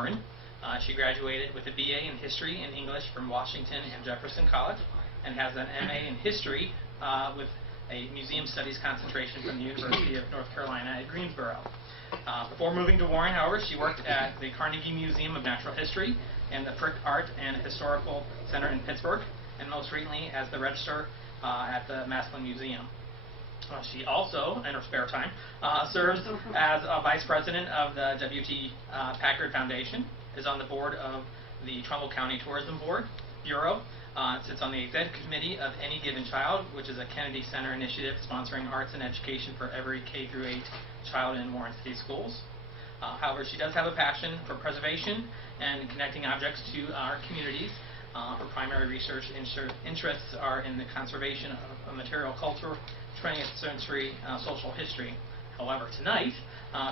Warren. She graduated with a BA in History and English from Washington and Jefferson College, and has an MA in History with a Museum Studies concentration from the University of North Carolina at Greensboro. Before moving to Warren, however, she worked at the Carnegie Museum of Natural History and the Frick Art and Historical Center in Pittsburgh, and most recently as the registrar at the Massillon Museum. She also, in her spare time, serves as a vice president of the W.T. Packard Foundation, is on the board of the Trumbull County Tourism Bureau, sits on the executive committee of Any Given Child, which is a Kennedy Center initiative sponsoring arts and education for every K-8 child in Warren City schools. However, she does have a passion for preservation and connecting objects to our communities. Her primary research interests are in the conservation of material culture, 20th century social history. However, tonight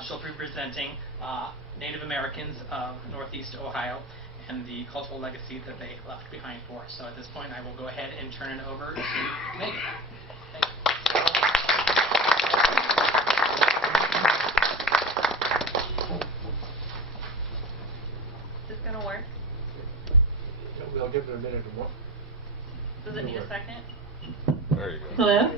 she'll be presenting Native Americans of Northeast Ohio and the cultural legacy that they left behind for us. So at this point, I will go ahead and turn it over to Meghan. Thanks. Is this going to work? We'll give it a minute or more. Does it need a second? There you go. Hello?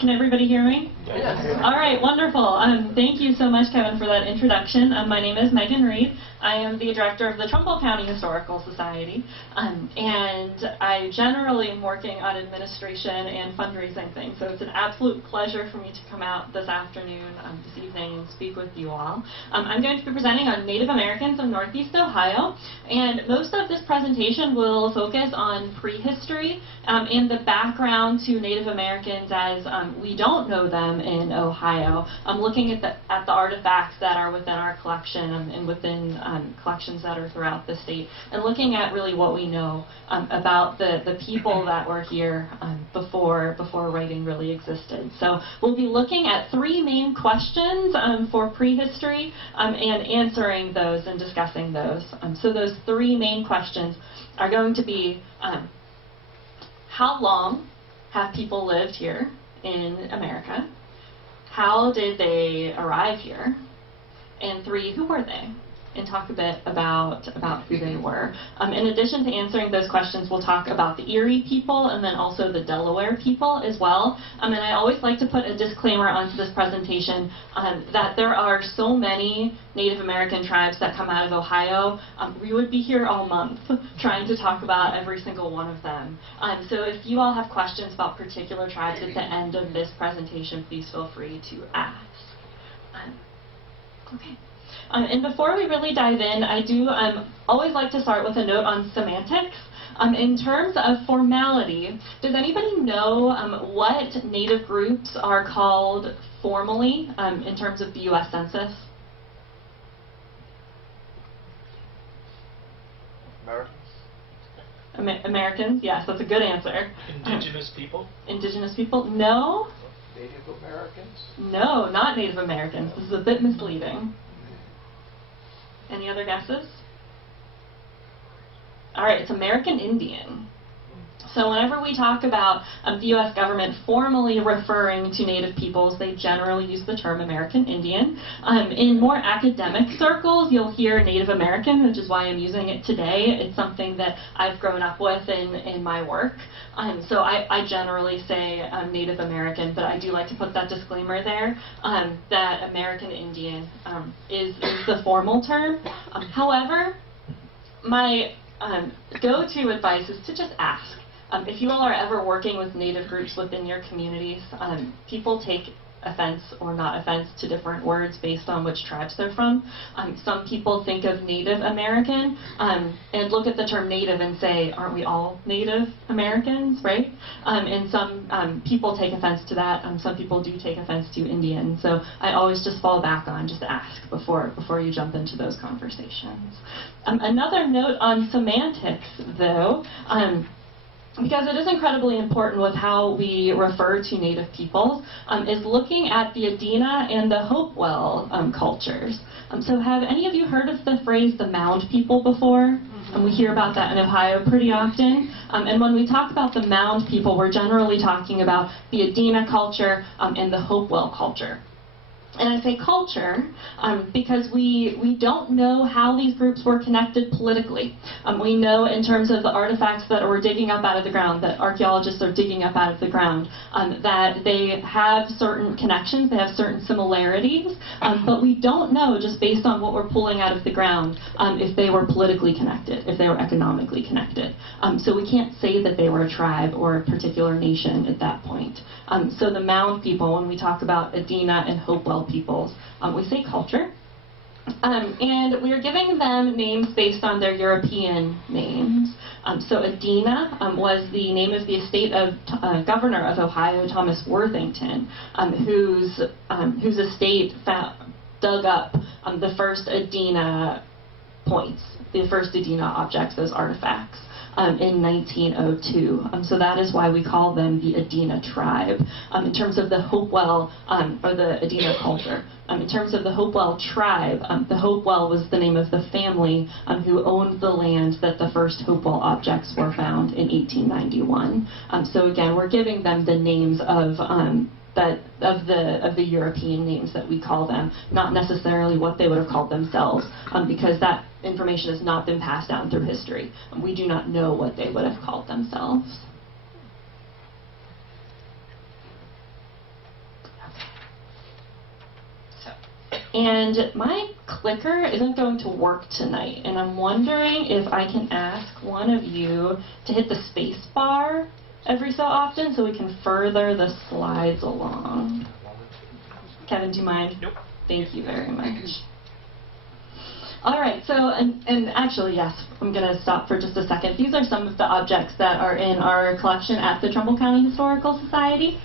Can everybody hear me? Yes. All right, wonderful. Thank you so much, Kevin, for that introduction. My name is Meghan Reed. I am the director of the Trumbull County Historical Society, and I generally am working on administration and fundraising things, so it's an absolute pleasure for me to come out this afternoon, this evening, and speak with you all. I'm going to be presenting on Native Americans of Northeast Ohio, and most of this presentation will focus on prehistory and the background to Native Americans as we don't know them in Ohio. I'm looking at the artifacts that are within our collection and within collections that are throughout the state, and looking at really what we know about the people that were here before writing really existed. So we'll be looking at three main questions for prehistory and answering those and discussing those. So those three main questions are going to be how long have people lived here in America? How did they arrive here? And three, who were they? And talk a bit about who they were. In addition to answering those questions, we'll talk about the Erie people and then also the Delaware people as well. And I always like to put a disclaimer onto this presentation that there are so many Native American tribes that come out of Ohio. We would be here all month trying to talk about every single one of them. So if you all have questions about particular tribes at the end of this presentation, please feel free to ask. Okay. And before we really dive in, I do always like to start with a note on semantics. In terms of formality, does anybody know what Native groups are called formally in terms of the U.S. Census? Americans? Americans, yes, that's a good answer. Indigenous people? Indigenous people? No. Native Americans? No, not Native Americans. This is a bit misleading. Any other guesses? All right, it's American Indian. So whenever we talk about the U.S. government formally referring to Native peoples, they generally use the term American Indian. In more academic circles, you'll hear Native American, which is why I'm using it today. It's something that I've grown up with in my work. So I generally say Native American, but I do like to put that disclaimer there that American Indian is the formal term. However, my go-to advice is to just ask. If you all are ever working with Native groups within your communities, people take offense or not offense to different words based on which tribes they're from. Some people think of Native American and look at the term Native and say, aren't we all Native Americans, right? And some people take offense to that. Some people do take offense to Indian. So I always just fall back on just ask before you jump into those conversations. Another note on semantics, though, because it is incredibly important with how we refer to Native peoples, is looking at the Adena and the Hopewell cultures. So have any of you heard of the phrase the Mound people before? We hear about that in Ohio pretty often. And when we talk about the Mound people, we're generally talking about the Adena culture and the Hopewell culture. And I say culture because we don't know how these groups were connected politically. We know in terms of the artifacts that we're digging up out of the ground, that archaeologists are digging up out of the ground, that they have certain connections, they have certain similarities, but we don't know, just based on what we're pulling out of the ground, if they were politically connected, if they were economically connected. So we can't say that they were a tribe or a particular nation at that point. So the mound people, when we talk about Adena and Hopewell peoples, we say culture. And we are giving them names based on their European names. So Adena was the name of the estate of Governor of Ohio, Thomas Worthington, whose estate dug up the first Adena points, the first Adena objects, those artifacts. In 1902. So that is why we call them the Adena tribe. In terms of the Hopewell, or the Adena culture, in terms of the Hopewell tribe, the Hopewell was the name of the family who owned the land that the first Hopewell objects were found in 1891. So again, we're giving them the names of the European names that we call them, not necessarily what they would have called themselves, because that information has not been passed down through history. We do not know what they would have called themselves. And my clicker isn't going to work tonight, and I'm wondering if I can ask one of you to hit the space bar every so often so we can further the slides along. Kevin, do you mind? Nope. Thank you very much. All right, so, and actually, yes, I'm going to stop for just a second. These are some of the objects that are in our collection at the Trumbull County Historical Society.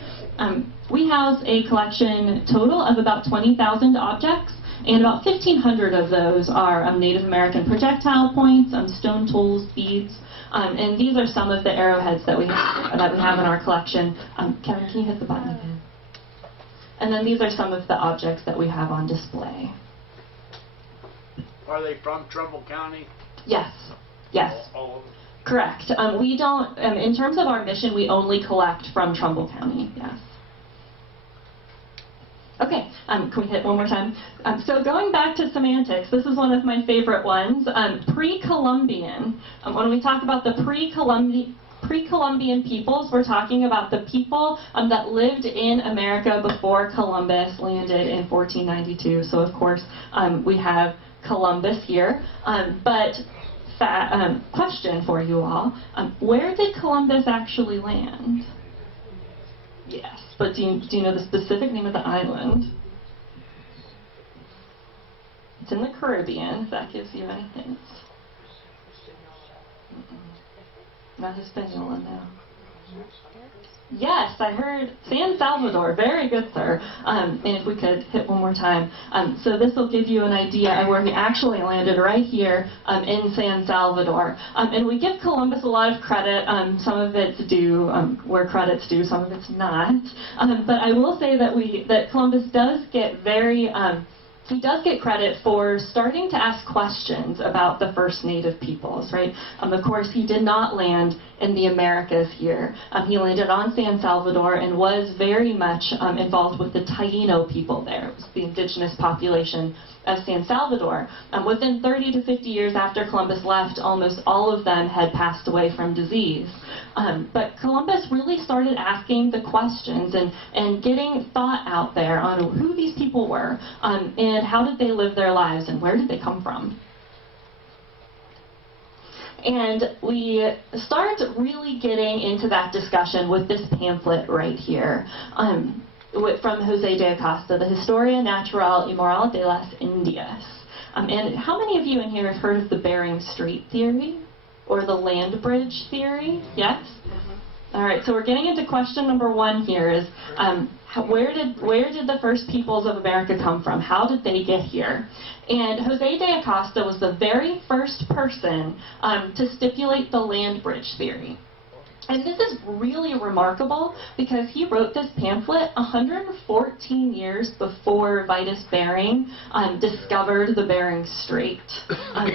We house a collection total of about 20,000 objects, and about 1,500 of those are Native American projectile points, stone tools, beads, and these are some of the arrowheads that we have in our collection. Kevin, can you hit the button again? And then these are some of the objects that we have on display. Are they from Trumbull County? Yes. Yes. All of them? Correct. We don't, in terms of our mission, we only collect from Trumbull County, yes. Okay, can we hit one more time? So going back to semantics, this is one of my favorite ones, pre-Columbian. When we talk about the pre-Columbian peoples, we're talking about the people that lived in America before Columbus landed in 1492. So of course, we have Columbus here, but question for you all, where did Columbus actually land? Yes, but do you know the specific name of the island? It's in the Caribbean, if that gives you any hints. Not Hispaniola, no. Yes, I heard San Salvador. Very good, sir. And if we could hit one more time. So this will give you an idea of where he actually landed, right here in San Salvador. And we give Columbus a lot of credit. Some of it's due where credit's due, some of it's not. But I will say that Columbus does get very... he does get credit for starting to ask questions about the first native peoples, right? Of course, he did not land in the Americas here. He landed on San Salvador and was very much involved with the Taino people there. It was the indigenous population of San Salvador. Within 30 to 50 years after Columbus left, almost all of them had passed away from disease. But Columbus really started asking the questions and getting thought out there on who these people were and how did they live their lives and where did they come from. And we start really getting into that discussion with this pamphlet right here from Jose de Acosta, the Historia Natural y Moral de las Indias. And how many of you in here have heard of the Bering Strait theory? Or the land bridge theory? Yes? All right, so we're getting into question number one here is, where did the first peoples of America come from? How did they get here? And Jose de Acosta was the very first person to stipulate the land bridge theory. And this is really remarkable because he wrote this pamphlet 114 years before Vitus Bering discovered the Bering Strait.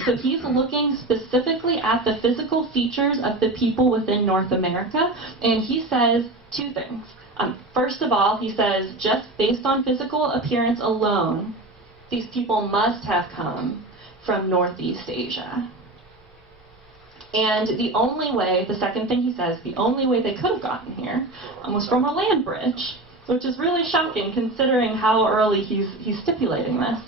So he's looking specifically at the physical features of the people within North America, and he says two things. First of all, he says, just based on physical appearance alone, these people must have come from Northeast Asia. And the only way, the second thing he says, the only way they could have gotten here was from a land bridge, which is really shocking considering how early he's stipulating this.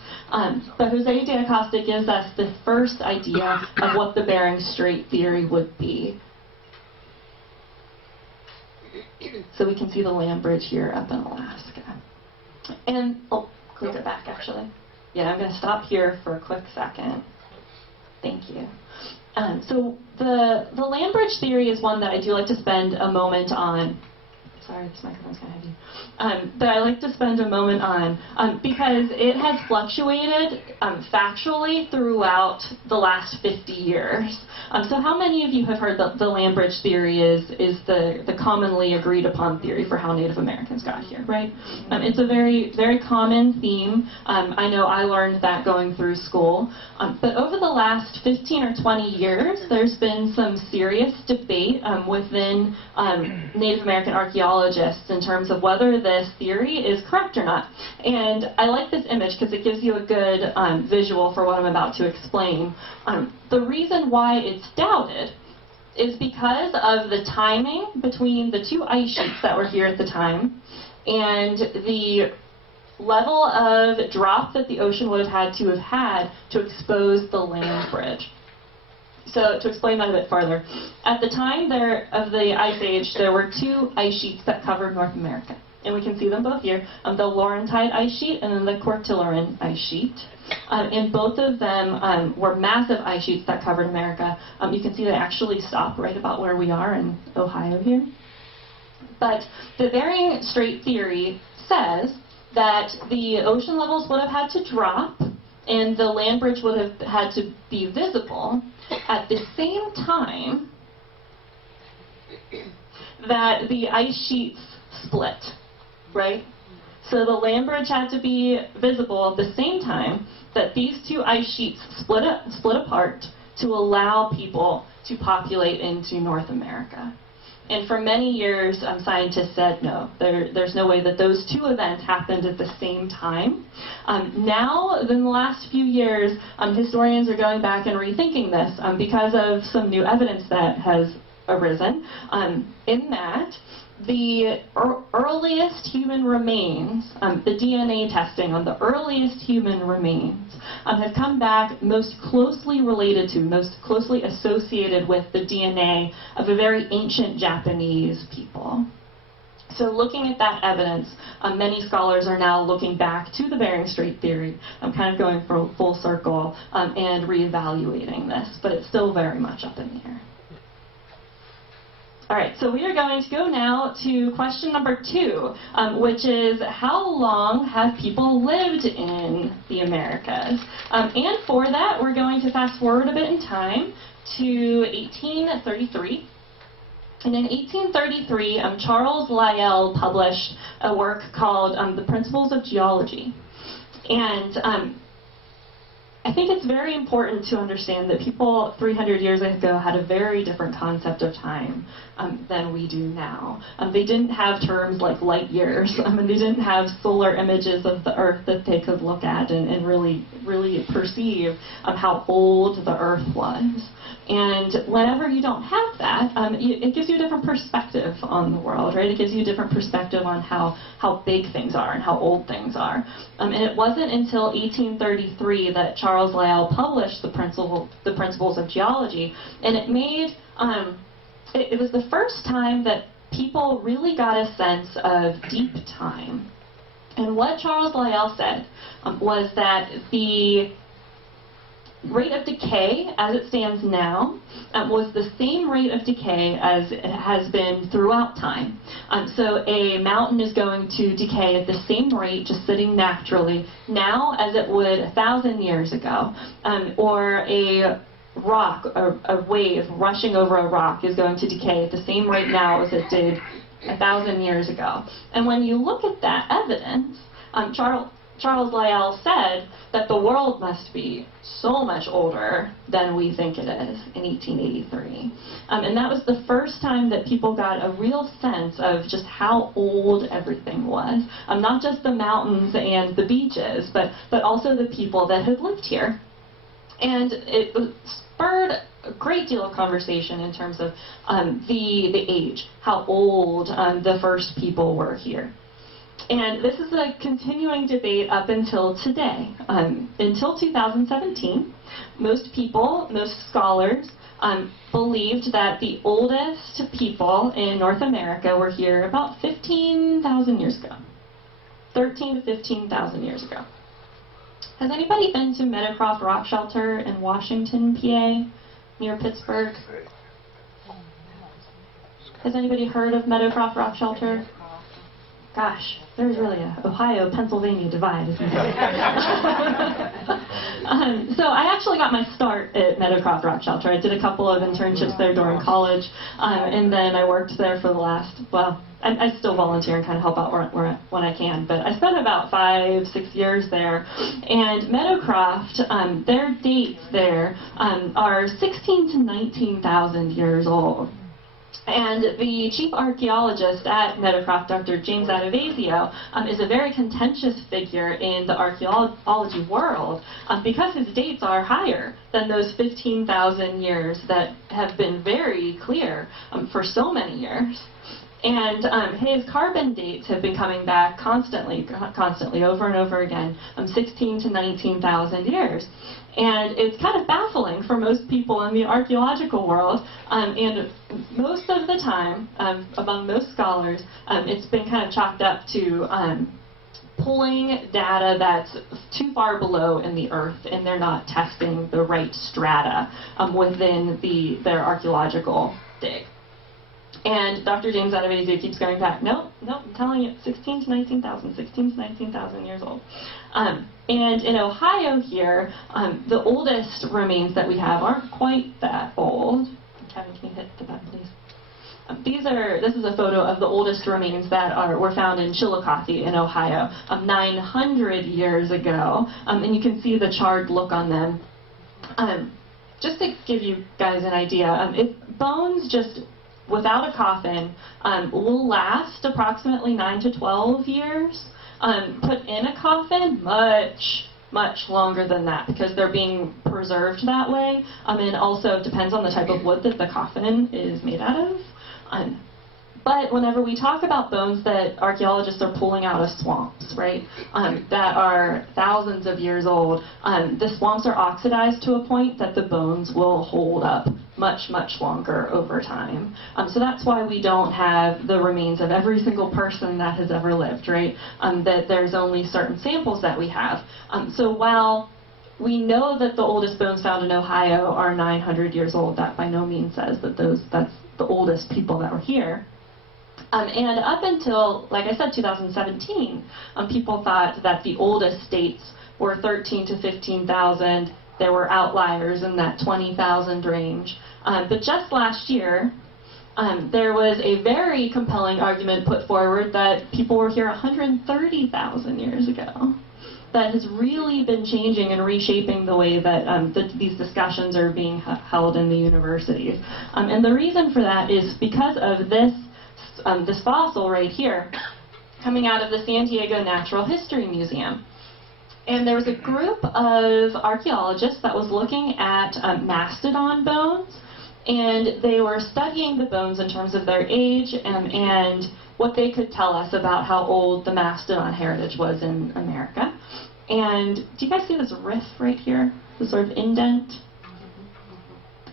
But Jose de Acosta gives us the first idea of what the Bering Strait theory would be. So we can see the land bridge here up in Alaska. And, oh, click it back actually. Yeah, I'm going to stop here for a quick second. Thank you. So the land bridge theory is one that I do like to spend a moment on. Sorry, this microphone's kind of heavy. That I like to spend a moment on because it has fluctuated factually throughout the last 50 years. So how many of you have heard that the land bridge theory is the commonly agreed upon theory for how Native Americans got here, right? It's a very, very common theme. I know I learned that going through school. But over the last 15 or 20 years, there's been some serious debate within Native American archaeologists in terms of whether this theory is correct or not. And I like this image because it gives you a good visual for what I'm about to explain. The reason why it's doubted is because of the timing between the two ice sheets that were here at the time and the level of drop that the ocean would have had to expose the land bridge. So to explain that a bit farther, at the time of the Ice Age, there were two ice sheets that covered North America. And we can see them both here, the Laurentide ice sheet and then the Cortilleran ice sheet. And both of them were massive ice sheets that covered America. You can see they actually stop right about where we are in Ohio here. But the Bering Strait theory says that the ocean levels would have had to drop and the land bridge would have had to be visible at the same time that the ice sheets split, right? So the land bridge had to be visible at the same time that these two ice sheets split apart to allow people to populate into North America. And for many years, scientists said, no, there's no way that those two events happened at the same time. Now, in the last few years, historians are going back and rethinking this because of some new evidence that has arisen, in that the earliest human remains, the DNA testing on the earliest human remains, have come back most closely related to, most closely associated with the DNA of a very ancient Japanese people. So looking at that evidence, many scholars are now looking back to the Bering Strait theory. I'm kind of going full circle and reevaluating this, but it's still very much up in the air. All right, so we are going to go now to question number 2, which is how long have people lived in the Americas? And for that, we're going to fast forward a bit in time to 1833. And in 1833, Charles Lyell published a work called The Principles of Geology. And I think it's very important to understand that people 300 years ago had a very different concept of time than we do now. They didn't have terms like light years, and they didn't have solar images of the Earth that they could look at and really perceive how old the Earth was. And whenever you don't have that, it gives you a different perspective on the world, right? It gives you a different perspective on how big things are and how old things are. And it wasn't until 1833 that Charles Lyell published the Principles of Geology, and it made it was the first time that people really got a sense of deep time. And what Charles Lyell said was that the rate of decay as it stands now was the same rate of decay as it has been throughout time. So a mountain is going to decay at the same rate, just sitting naturally, now as it would 1,000 years ago. Or a rock, a wave rushing over a rock is going to decay at the same rate now as Charles Lyell said that the world must be so much older than we think it is in 1883. And that was the first time that people got a real sense of just how old everything was. Not just the mountains and the beaches, but also the people that had lived here. And it spurred a great deal of conversation in terms of the age, how old the first people were here. And this is a continuing debate up until today. Until 2017, most people, most scholars, believed that the oldest people in North America were here about 15,000 years ago. 13 to 15,000 years ago. Has anybody been to Meadowcroft Rock Shelter in Washington, PA, near Pittsburgh? Has anybody heard of Meadowcroft Rock Shelter? Gosh, there's really a Ohio-Pennsylvania divide, isn't there? So I actually got my start at Meadowcroft Rock Shelter. I did a couple of internships there during college, and then I worked there for the last, well, I still volunteer and kind of help out when I can, but I spent about 5-6 years there. And Meadowcroft, their dates there are 16 to 19,000 years old. And the chief archaeologist at Meadowcroft, Dr. James Adovasio, is a very contentious figure in the archaeology world because his dates are higher than those 15,000 years that have been very clear for so many years. And his carbon dates have been coming back constantly, over and over again, 16 to 19,000 years. And it's kind of baffling for most people in the archaeological world, and most of the time, among most scholars, it's been kind of chalked up to pulling data that's too far below in the earth, and they're not testing the right strata within their archaeological dig. And Dr. James Adovasio keeps going back, nope, I'm telling you, 16 to 19,000 years old. And in Ohio here, the oldest remains that we have aren't quite that old. Kevin, can you hit the button, please? This is a photo of the oldest remains that were found in Chillicothe in Ohio 900 years ago. And you can see the charred look on them. Just to give you guys an idea, if bones just without a coffin will last approximately 9 to 12 years. Put in a coffin, much longer than that because they're being preserved that way. And also it depends on the type of wood that the coffin is made out of. But whenever we talk about bones that archaeologists are pulling out of swamps, right, that are thousands of years old, the swamps are oxidized to a point that the bones will hold up much longer over time. So that's why we don't have the remains of every single person that has ever lived, right? That there's only certain samples that we have. So while we know that the oldest bones found in Ohio are 900 years old, that by no means says that that's the oldest people that were here. And up until, like I said, 2017, people thought that the oldest dates were 13 to 15,000. There were outliers in that 20,000 range. But just last year, there was a very compelling argument put forward that people were here 130,000 years ago. That has really been changing and reshaping the way that these discussions are being held in the universities. And the reason for that is because of this fossil right here coming out of the San Diego Natural History Museum. And there was a group of archaeologists that was looking at mastodon bones, and they were studying the bones in terms of their age and what they could tell us about how old the mastodon heritage was in America. And do you guys see this riff right here, the sort of indent?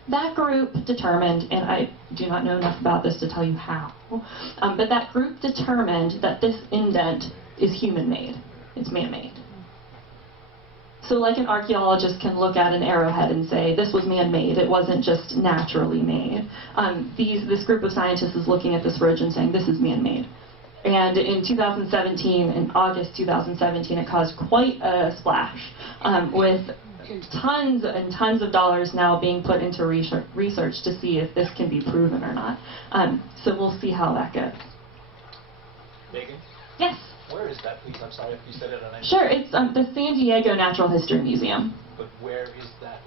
That group determined, and I do not know enough about this to tell you how, but that group determined that this indent is human-made. It's man-made. So like an archaeologist can look at an arrowhead and say, this was man-made, it wasn't just naturally made. This group of scientists is looking at this ridge and saying, this is man-made. And in 2017, in August 2017, it caused quite a splash with tons and tons of dollars now being put into research to see if this can be proven or not. So we'll see how that goes. Megan? Yes? Where is that, please? I'm sorry if you said it and I... Sure, it's the San Diego Natural History Museum. But where is that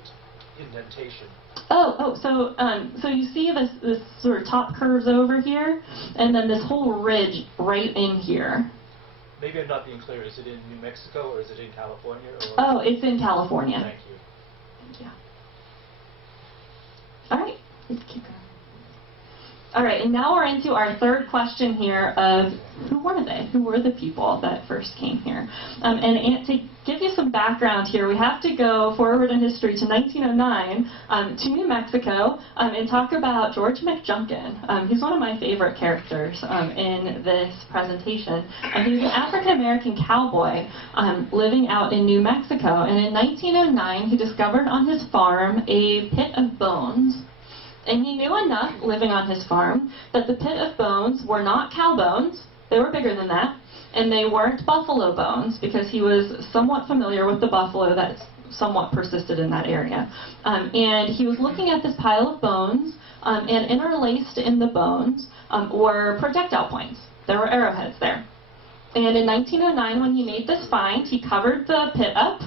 indentation? So you see this sort of top curves over here, and then this whole ridge right in here. Maybe I'm not being clear. Is it in New Mexico or is it in California? Or... Oh, it's in California. Thank you. Thank you. All right, let's keep going. All right, and now we're into our third question here of who were they? Who were the people that first came here? And to give you some background here, we have to go forward in history to 1909 to New Mexico and talk about George McJunkin. He's one of my favorite characters in this presentation. He's an African-American cowboy living out in New Mexico, and in 1909 he discovered on his farm a pit of bones. And he knew enough, living on his farm, that the pit of bones were not cow bones. They were bigger than that. And they weren't buffalo bones, because he was somewhat familiar with the buffalo that somewhat persisted in that area. And he was looking at this pile of bones, and interlaced in the bones were projectile points. There were arrowheads there. And in 1909, when he made this find, he covered the pit up.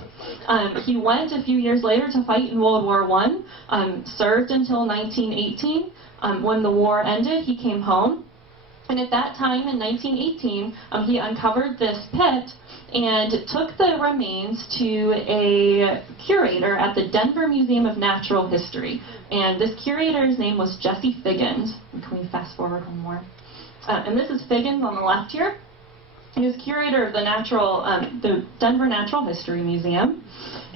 He went a few years later to fight in World War I, served until 1918. When the war ended, he came home. And at that time, in 1918, he uncovered this pit and took the remains to a curator at the Denver Museum of Natural History. And this curator's name was Jesse Figgins. Can we fast forward one more? And this is Figgins on the left here. He was curator of the Denver Natural History Museum.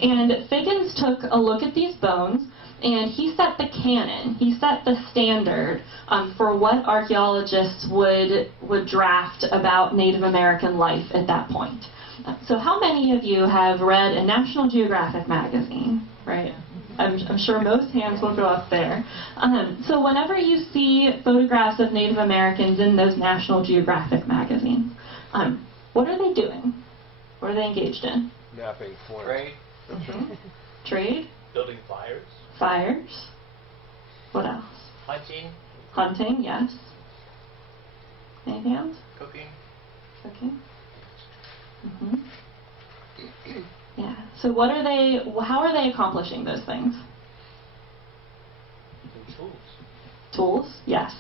And Figgins took a look at these bones, and he set the canon, he set the standard for what archaeologists would draft about Native American life at that point. So how many of you have read a National Geographic magazine, right? I'm sure most hands will go up there. So whenever you see photographs of Native Americans in those National Geographic magazines, what are they doing? What are they engaged in? Napping for Trade. Trade? Building fires. Fires. What else? Hunting. Hunting, yes. Anything else? Cooking. Cooking. Yeah. So how are they accomplishing those things? Using tools. Tools, yes.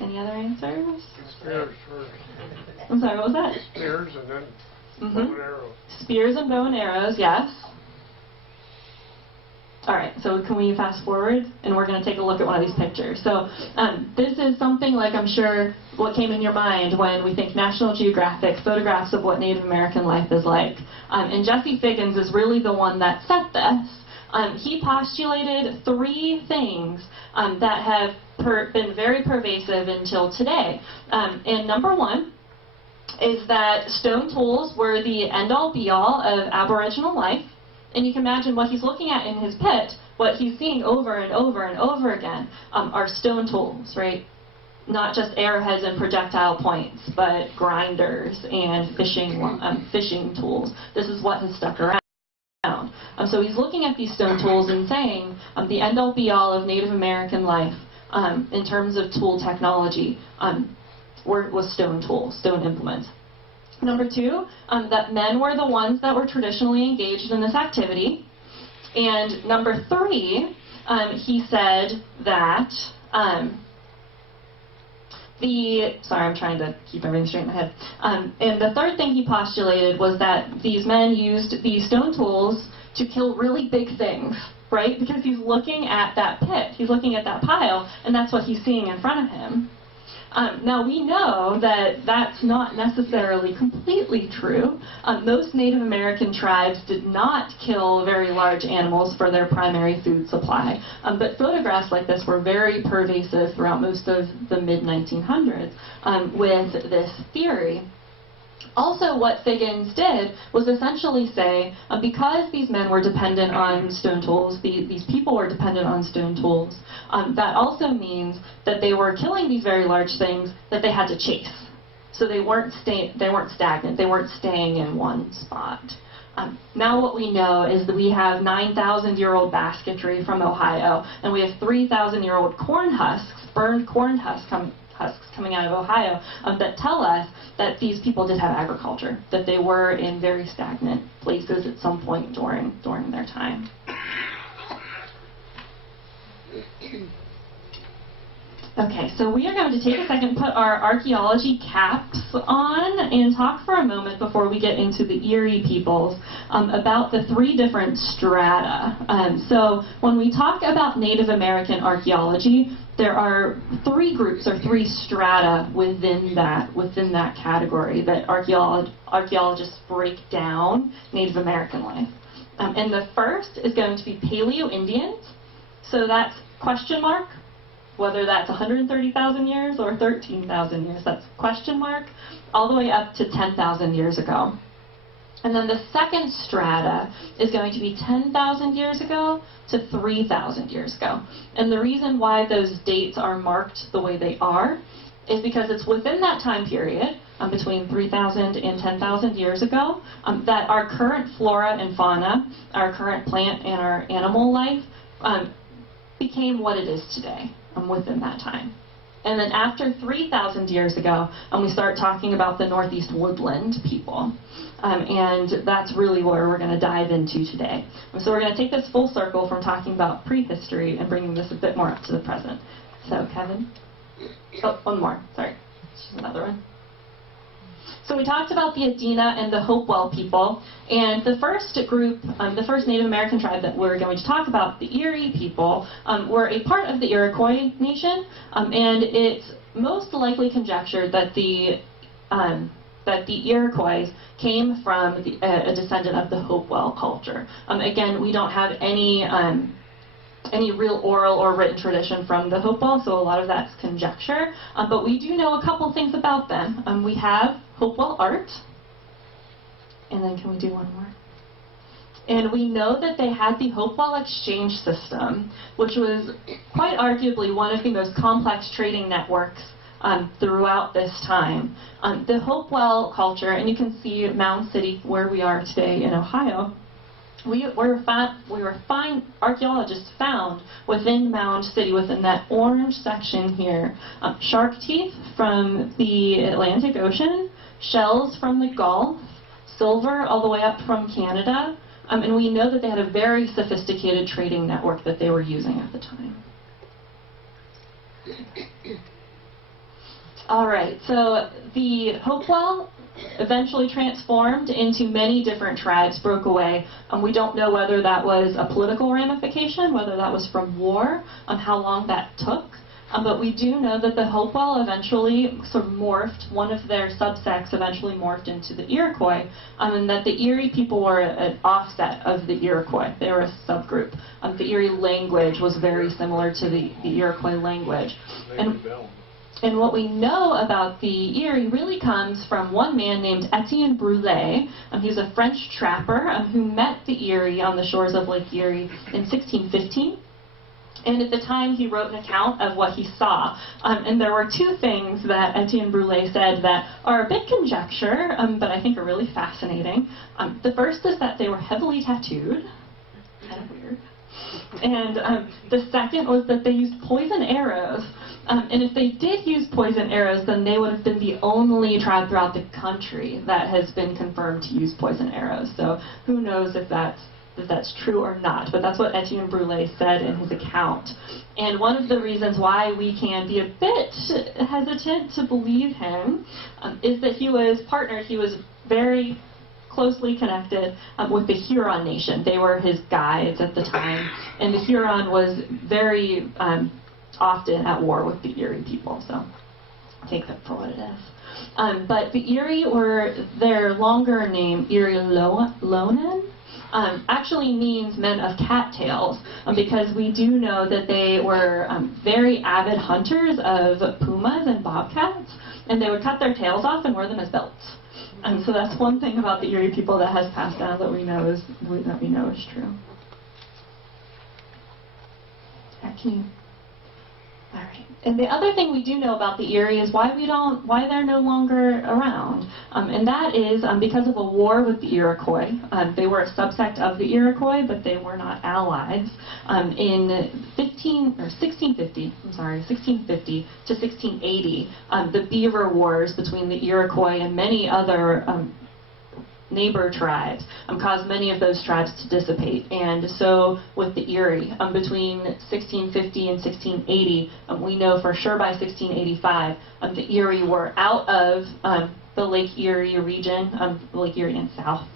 Any other answers? spears first. I'm sorry, what was that? Spears and then bow and arrows. Spears and bow and arrows, yes. All right, so can we fast forward? And we're going to take a look at one of these pictures. So this is something like, I'm sure, what came in your mind when we think National Geographic, photographs of what Native American life is like. And Jesse Figgins is really the one that set this. He postulated three things that have been very pervasive until today. And number one is that stone tools were the end-all be-all of Aboriginal life. And you can imagine what he's looking at in his pit, what he's seeing over and over and over again are stone tools, right? Not just arrowheads and projectile points, but grinders and fishing tools. This is what has stuck around. So he's looking at these stone tools and saying the end-all be-all of Native American life in terms of tool technology was stone tools, stone implements. Number two, that men were the ones that were traditionally engaged in this activity. And number three, he said that sorry, I'm trying to keep everything straight in my head. And the third thing he postulated was that these men used these stone tools to kill really big things, right? Because he's looking at that pit, he's looking at that pile, and that's what he's seeing in front of him. Now we know that that's not necessarily completely true. Most Native American tribes did not kill very large animals for their primary food supply, but photographs like this were very pervasive throughout most of the mid-1900s with this theory. Also, what Figgins did was essentially say, because these men were dependent on stone tools, these people were dependent on stone tools, that also means that they were killing these very large things that they had to chase. So they weren't stagnant, they weren't staying in one spot. Now what we know is that we have 9,000-year-old basketry from Ohio, and we have 3,000-year-old corn husks, burned corn husks husks coming out of Ohio that tell us that these people did have agriculture, that they were in very stagnant places at some point during their time. Okay, so we are going to take a second, put our archaeology caps on, and talk for a moment before we get into the Erie peoples about the three different strata. So when we talk about Native American archaeology, there are three groups or three strata within that category that archaeologists break down Native American life. And the first is going to be Paleo-Indians. So that's question mark. Whether that's 130,000 years or 13,000 years, that's question mark, all the way up to 10,000 years ago. And then the second strata is going to be 10,000 years ago to 3,000 years ago. And the reason why those dates are marked the way they are is because it's within that time period, between 3,000 and 10,000 years ago, that our current flora and fauna, our current plant and our animal life, became what it is today. Within that time. And then after 3,000 years ago, we start talking about the Northeast woodland people. And that's really where we're going to dive into today. So we're going to take this full circle from talking about prehistory and bringing this a bit more up to the present. So Kevin? Oh, one more. Sorry. Just another one. So we talked about the Adena and the Hopewell people, and the first group, the first Native American tribe that we're going to talk about, the Erie people, were a part of the Iroquois nation, and it's most likely conjectured that the Iroquois came from a descendant of the Hopewell culture. Again, we don't have any real oral or written tradition from the Hopewell, so a lot of that's conjecture. But we do know a couple things about them. We have Hopewell art, and then can we do one more? And we know that they had the Hopewell exchange system, which was quite arguably one of the most complex trading networks throughout this time. The Hopewell culture, and you can see Mound City where we are today in Ohio, archaeologists found within Mound City, within that orange section here, shark teeth from the Atlantic Ocean, shells from the Gulf, silver all the way up from Canada, and we know that they had a very sophisticated trading network that they were using at the time. All right, so the Hopewell eventually transformed into many different tribes, broke away. We don't know whether that was a political ramification, whether that was from war, how long that took. But we do know that the Hopewell eventually sort of morphed, one of their subsects eventually morphed into the Iroquois, and that the Erie people were an offset of the Iroquois. They were a subgroup. The Erie language was very similar to the Iroquois language. And what we know about the Erie really comes from one man named Etienne Brulé. He's a French trapper who met the Erie on the shores of Lake Erie in 1615. And at the time, he wrote an account of what he saw. And there were two things that Etienne Brulé said that are a bit conjecture, but I think are really fascinating. The first is that they were heavily tattooed. Kind of weird. And the second was that they used poison arrows. And if they did use poison arrows, then they would have been the only tribe throughout the country that has been confirmed to use poison arrows. So who knows if that's true or not, but that's what Etienne Brulé said in his account. And one of the reasons why we can be a bit hesitant to believe him is that he was very closely connected with the Huron Nation. They were his guides at the time, and the Huron was very often at war with the Erie people, so take that for what it is. But the Erie, or their longer name, Erie-Lonan, actually means men of cattails, because we do know that they were very avid hunters of pumas and bobcats, and they would cut their tails off and wear them as belts. And so that's one thing about the Erie people that has passed down that we know is true. All right. And the other thing we do know about the Erie is why they're no longer around, and that is because of a war with the Iroquois. They were a subsect of the Iroquois, but they were not allies. In 1650 to 1680, the Beaver Wars between the Iroquois and many other neighbor tribes caused many of those tribes to dissipate. And so with the Erie, between 1650 and 1680, we know for sure by 1685, the Erie were out of the Lake Erie region, Lake Erie and South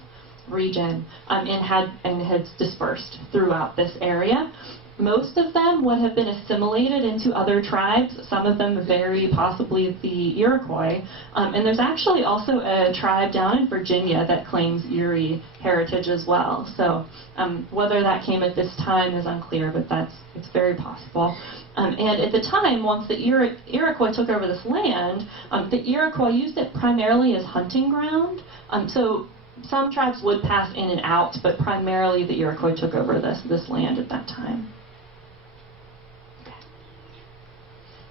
region, and had dispersed throughout this area. Most of them would have been assimilated into other tribes, some of them very possibly the Iroquois. And there's actually also a tribe down in Virginia that claims Erie heritage as well. So whether that came at this time is unclear, but it's very possible. And at the time, once the Iroquois took over this land, the Iroquois used it primarily as hunting ground. So some tribes would pass in and out, but primarily the Iroquois took over this land at that time.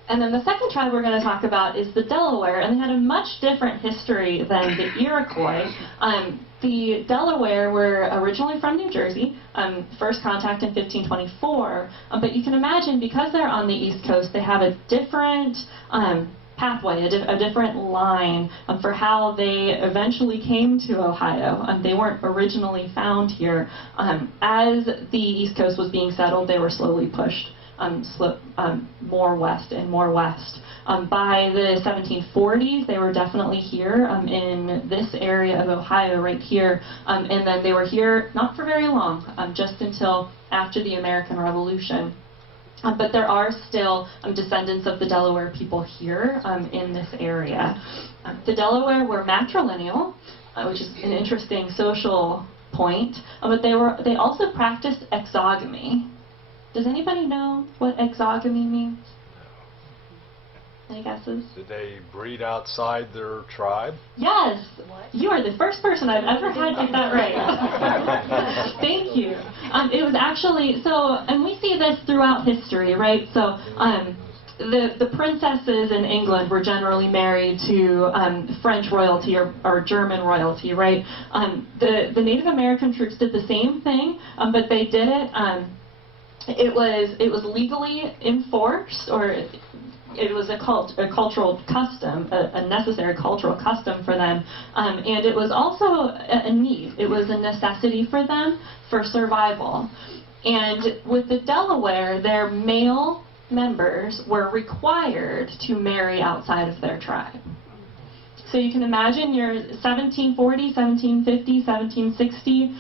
And then the second tribe we're going to talk about is the Delaware, and they had a much different history than the Iroquois. The Delaware were originally from New Jersey, first contact in 1524, but you can imagine because they're on the East Coast, they have a different pathway, a different line for how they eventually came to Ohio. They weren't originally found here. As the East Coast was being settled, they were slowly pushed more west and more west. By the 1740s, they were definitely here in this area of Ohio right here, and then they were here not for very long, just until after the American Revolution. But there are still descendants of the Delaware people here in this area. The Delaware were matrilineal, which is an interesting social point, but they also practiced exogamy. Does anybody know what exogamy means? Any guesses? Did they breed outside their tribe? Yes! You are the first person I've ever had get that right. Thank you. It was actually, and we see this throughout history, right? So, the princesses in England were generally married to French royalty or German royalty, right? The Native American troops did the same thing, but they did it. It was legally enforced, or it was a cultural custom, a necessary cultural custom for them, and it was also a need. It was a necessity for them for survival. And with the Delaware, their male members were required to marry outside of their tribe. So you can imagine you're 1740, 1750, 1760,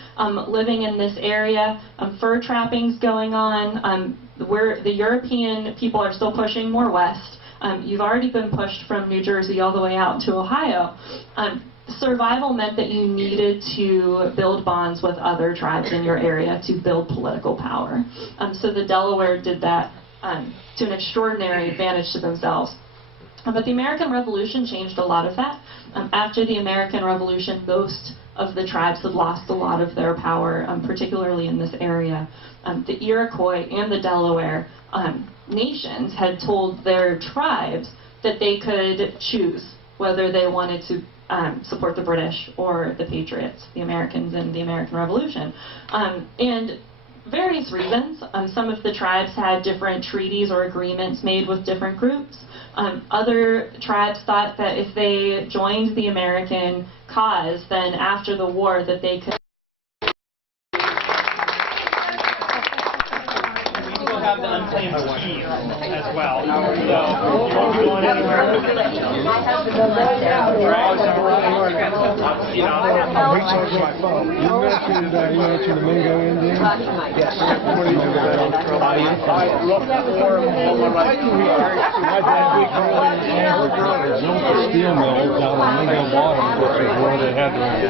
living in this area, fur trappings going on, where the European people are still pushing more west. You've already been pushed from New Jersey all the way out to Ohio. Survival meant that you needed to build bonds with other tribes in your area to build political power. So the Delaware did that to an extraordinary advantage to themselves. But the American Revolution changed a lot of that. After the American Revolution, most of the tribes had lost a lot of their power, particularly in this area. The Iroquois and the Delaware nations had told their tribes that they could choose whether they wanted to support the British or the Patriots, the Americans in the American Revolution. And various reasons. Some of the tribes had different treaties or agreements made with different groups. Other tribes thought that if they joined the American cause, then after the war that they could... We still have the unclaimed keys as well. So, you won't be going anywhere. I'm recharging my phone. You mentioned the Mingo Indians? Yes. What do you think of that? I looked for my dad, we there's no steel mills down in Mingo Bottom, which is where they had their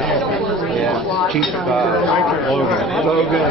cheap Logan.